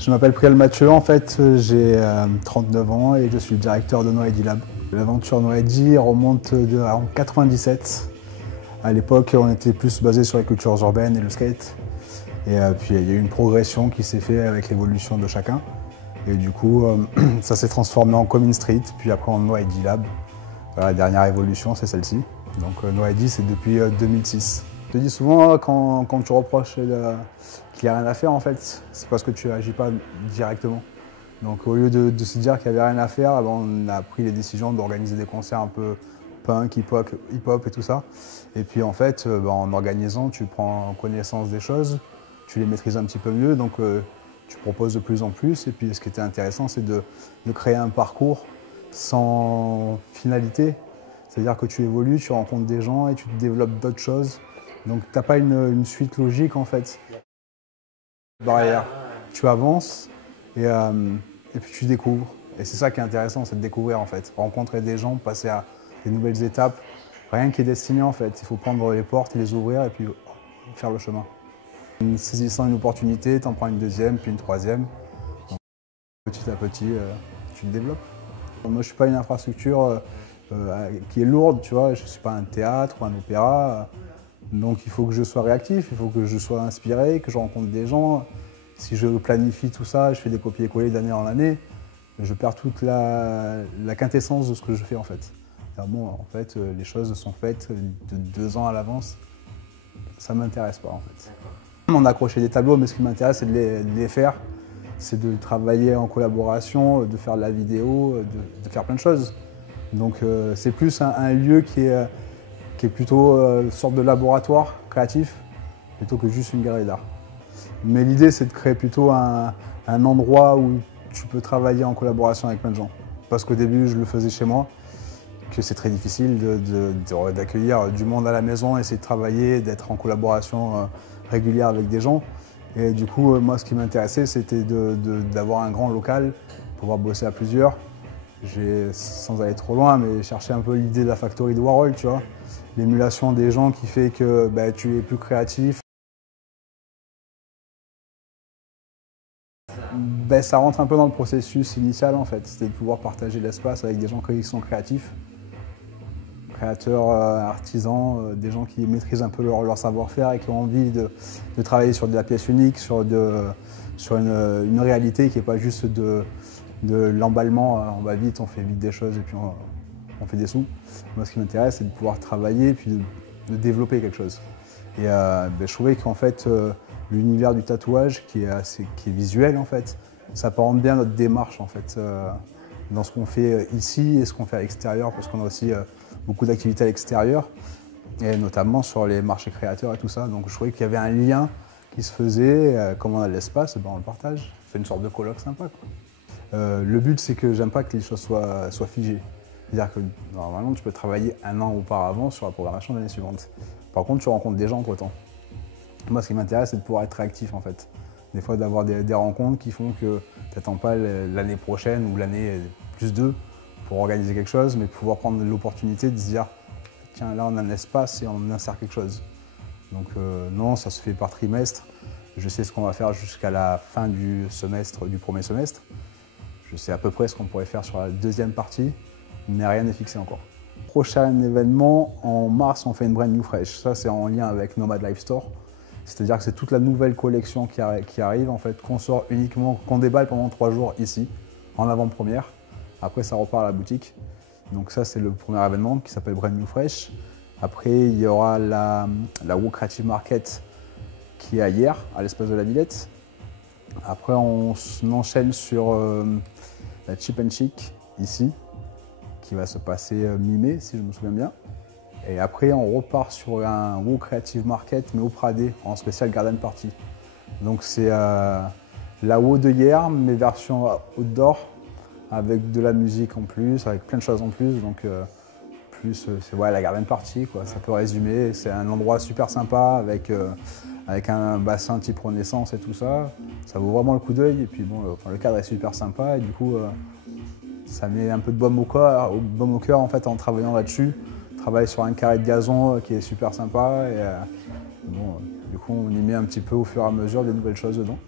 Je m'appelle Priel Mathieu, en fait j'ai 39 ans et je suis le directeur de No ID Lab. L'aventure No ID remonte en 97. À l'époque on était plus basé sur les cultures urbaines et le skate. Et puis il y a eu une progression qui s'est faite avec l'évolution de chacun. Et du coup ça s'est transformé en Common Street, puis après en No ID Lab. Voilà, la dernière évolution c'est celle-ci. Donc No ID c'est depuis 2006. Je te dis souvent quand tu reproches qu'il n'y a rien à faire en fait, c'est parce que tu n'agis pas directement. Donc au lieu de se dire qu'il n'y avait rien à faire, on a pris les décisions d'organiser des concerts un peu punk, hip-hop et tout ça. Et puis en fait, en organisant, tu prends connaissance des choses, tu les maîtrises un petit peu mieux, donc tu proposes de plus en plus. Et puis ce qui était intéressant, c'est de créer un parcours sans finalité. C'est-à-dire que tu évolues, tu rencontres des gens et tu te développes d'autres choses. Donc tu n'as pas une suite logique en fait. Barrière. Tu avances et puis tu découvres. Et c'est ça qui est intéressant, c'est de découvrir en fait. Rencontrer des gens, passer à des nouvelles étapes. Rien qui est destiné en fait. Il faut prendre les portes, les ouvrir et puis faire le chemin. En saisissant une opportunité, tu en prends une deuxième, puis une troisième. Donc, petit à petit, tu te développes. Moi je ne suis pas une infrastructure qui est lourde, tu vois. Je ne suis pas un théâtre ou un opéra. Donc il faut que je sois réactif, il faut que je sois inspiré, que je rencontre des gens. Si je planifie tout ça, je fais des copier-coller d'année en année, je perds toute la quintessence de ce que je fais en fait. Alors bon, en fait, les choses sont faites de 2 ans à l'avance, ça ne m'intéresse pas en fait. On a accroché des tableaux, mais ce qui m'intéresse c'est de les faire, c'est de travailler en collaboration, de faire de la vidéo, de faire plein de choses. Donc c'est plus un lieu qui est plutôt une sorte de laboratoire créatif, plutôt que juste une galerie d'art. Mais l'idée, c'est de créer plutôt un endroit où tu peux travailler en collaboration avec plein de gens. Parce qu'au début, je le faisais chez moi, que c'est très difficile d'accueillir du monde à la maison, essayer de travailler, d'être en collaboration régulière avec des gens. Et du coup, moi, ce qui m'intéressait, c'était d'avoir un grand local, pouvoir bosser à plusieurs. J'ai, sans aller trop loin, mais cherché un peu l'idée de la factory de Warhol, tu vois. L'émulation des gens qui fait que tu es plus créatif. Ça rentre un peu dans le processus initial en fait, c'était de pouvoir partager l'espace avec des gens qui sont créatifs, créateurs, artisans, des gens qui maîtrisent un peu leur savoir-faire et qui ont envie de travailler sur de la pièce unique, sur une réalité qui n'est pas juste de l'emballement, on va vite, on fait vite des choses et puis on fait des sous. Moi ce qui m'intéresse c'est de pouvoir travailler et puis de développer quelque chose. Et je trouvais qu'en fait l'univers du tatouage qui est visuel en fait, ça apparente bien notre démarche en fait dans ce qu'on fait ici et ce qu'on fait à l'extérieur parce qu'on a aussi beaucoup d'activités à l'extérieur et notamment sur les marchés créateurs et tout ça. Donc je trouvais qu'il y avait un lien qui se faisait, comme on a de l'espace, on le partage. C'est une sorte de colloque sympa, quoi. Le but c'est que j'aime pas que les choses soient figées. C'est-à-dire que normalement tu peux travailler 1 an auparavant sur la programmation de l'année suivante. Par contre tu rencontres des gens entre temps. Moi ce qui m'intéresse c'est de pouvoir être réactif en fait. Des fois d'avoir des rencontres qui font que tu n'attends pas l'année prochaine ou l'année +2 pour organiser quelque chose, mais pouvoir prendre l'opportunité de se dire tiens là on a un espace et on insère quelque chose. Donc non, ça se fait par trimestre. Je sais ce qu'on va faire jusqu'à la fin du premier semestre. Je sais à peu près ce qu'on pourrait faire sur la deuxième partie, mais rien n'est fixé encore. Prochain événement, en mars, on fait une brand new fresh. Ça, c'est en lien avec Nomad Life Store. C'est-à-dire que c'est toute la nouvelle collection qui arrive, en fait, qu'on sort uniquement, qu'on déballe pendant 3 jours ici, en avant-première. Après, ça repart à la boutique. Donc ça, c'est le premier événement qui s'appelle Brand New Fresh. Après, il y aura la WOW Creative Market qui est à hier, à l'espace de la Villette. Après, on enchaîne sur la Cheap and Chic, ici, qui va se passer mi-mai, si je me souviens bien. Et après, on repart sur un WOW Creative Market, mais au Pradé, en spécial Garden Party. Donc c'est la WOW de hier, mais version outdoor, avec de la musique en plus, avec plein de choses en plus. Donc c'est la Garden Party, quoi. Ça peut résumer. C'est un endroit super sympa, avec un bassin type Renaissance et tout ça. Ça vaut vraiment le coup d'œil. Et puis bon, le cadre est super sympa. Et du coup, ça met un peu de baume au cœur en fait, en travaillant là-dessus. Travaille sur un carré de gazon qui est super sympa et du coup on y met un petit peu au fur et à mesure des nouvelles choses dedans.